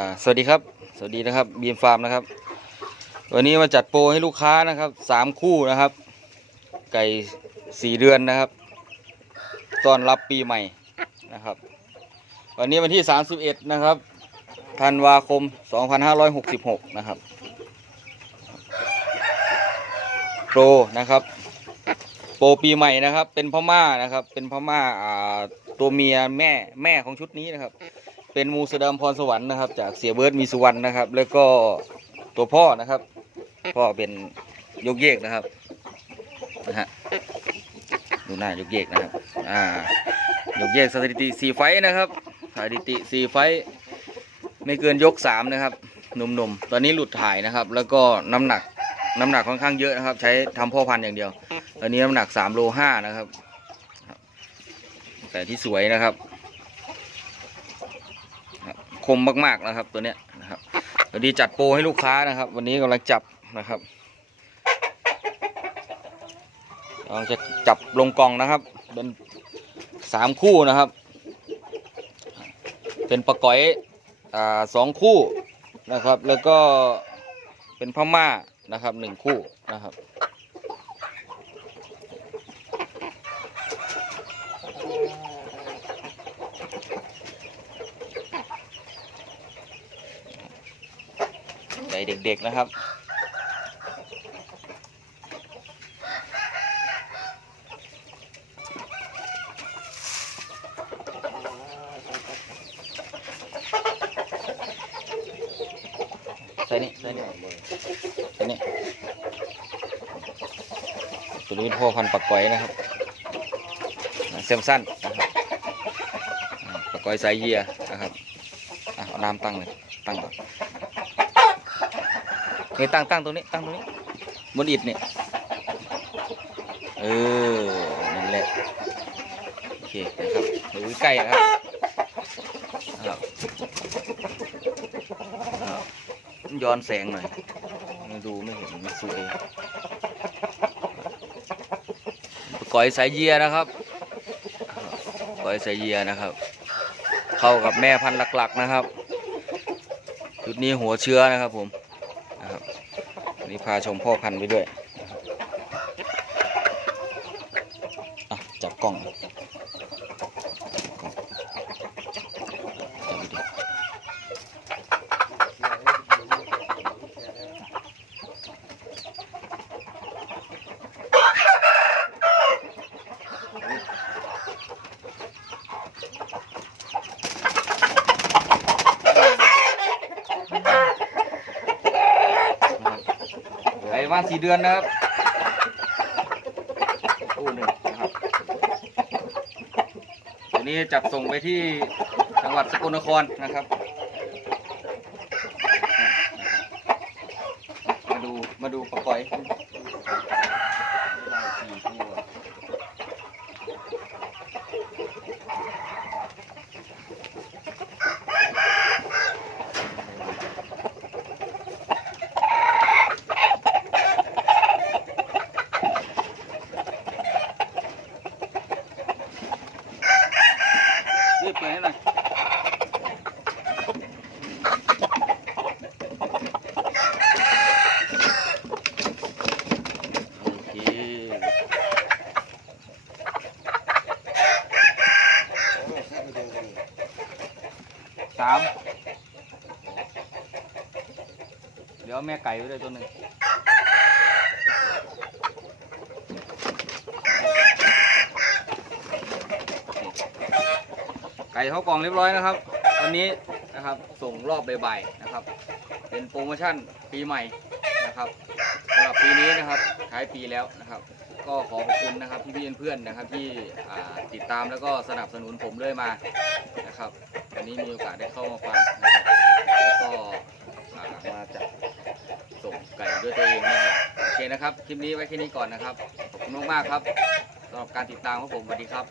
อ่าสวัสดีครับ สวัสดีนะครับบีมฟาร์มนะครับ วันนี้มาจัดโปรให้ลูกค้านะครับสามคู่นะครับ ไก่สี่เดือนนะครับต้อนรับปีใหม่นะครับ วันนี้วันที่31นะครับธันวาคม2566นะครับโปรนะครับ โปรปีใหม่นะครับ เป็นพม่านะครับ เป็นพม่าอ่าตัวเมียแม่แม่ของชุดนี้นะครับ เป็นมูสดามพรสวรรค์นะครับ จากเสียเบิร์ดมีสุวรรณนะครับ แล้วก็ตัวพ่อนะครับพ่อเป็นยกเยกนะครับนะฮะดูหน้ายกเยกนะครับอ่ายกเยกสถิติสี่ไฟนะครับสถิติสี่ไฟไม่เกินยกสามนะครับหนุ่มๆ ตอนนี้หลุดถ่ายนะครับ แล้วก็น้ำหนักน้ำหนักค่อนข้างเยอะนะครับ ใช้ทำพ่อพันธุ์อย่างเดียว ตอนนี้น้ำหนักสามโลห้านะครับแต่ที่สวยนะครับ มมากๆนะครับ ตัวเนี้ยนะครับวันนี้จัดโปรให้ลูกค้านะครับ วันนี้กำลังจับนะครับกำลังจะจับลงกล่องนะครับเป็นสามคู่นะครับ เป็นปลาก๋อยอ่าสองคู่นะครับ แล้วก็เป็นพม่านะครับหนึ่งคู่นะครับ เด็กๆนะครับ ใส่นี่ใส่นี่ใส่นี่ตัวนี้พ่อพันธุ์ปักก๋อยนะครับเซมสั้นนะครับปักก๋อยไซเยียนะครับเอาน้ำตั้งเลยตั้งก่อน นี่ตั้งตั้งตรงนี้ตั้งตรงนี้บนอิฐนี่เออนั่นแหละโอเคนะครับดูใกล้นะครับย้อนแสงหน่อยดูไม่เห็นมันสวยก้อยสายเยียนะครับก้อยสายเยียนะครับ เข้ากับแม่พันธุ์หลักๆนะครับ จุดนี้หัวเชื้อนะครับผม นะครับวันนี้พาชมพ่อพันธุ์ไปด้วยจับกล้องจับไปดิไอ้ประมา ณสี่เดือนนะครับตู้หนึ่งนะครับตัวนี้จับส่งไปที่จังหวัดสกลนครนะครับ มาดูมาดูปลาก๋อย เปิดให้หน่อยโอเคสามเดี๋ยวแม่ไก่ไว้ด้วยตัวหนึ่ง ก่เข้ากล่องเรียบร้อยนะครับวันนี้นะครับส่งรอบบ่ายๆนะครับ เป็นโปรโมชั่นปีใหม่นะครับสำหรับปีนี้นะครับท้ายปีแล้วนะครับ ก็ขอขอบคุณนะครับพี่พี่ๆเพื่อนๆนะครับที่ติดตามแล้วก็สนับสนุนผมเรื่อยมานะครับวันนี้มีโอกาสได้เข้ามาฟังนะครับแล้วก็มาจัดส่งไก่ด้วยตัวเองนะครับโอเคนะครับคลิปนี้ไว้แค่นี้ก่อนนะครับขอบคุณมากๆครับสำหรับการติดตามของผมสวัสดีครับ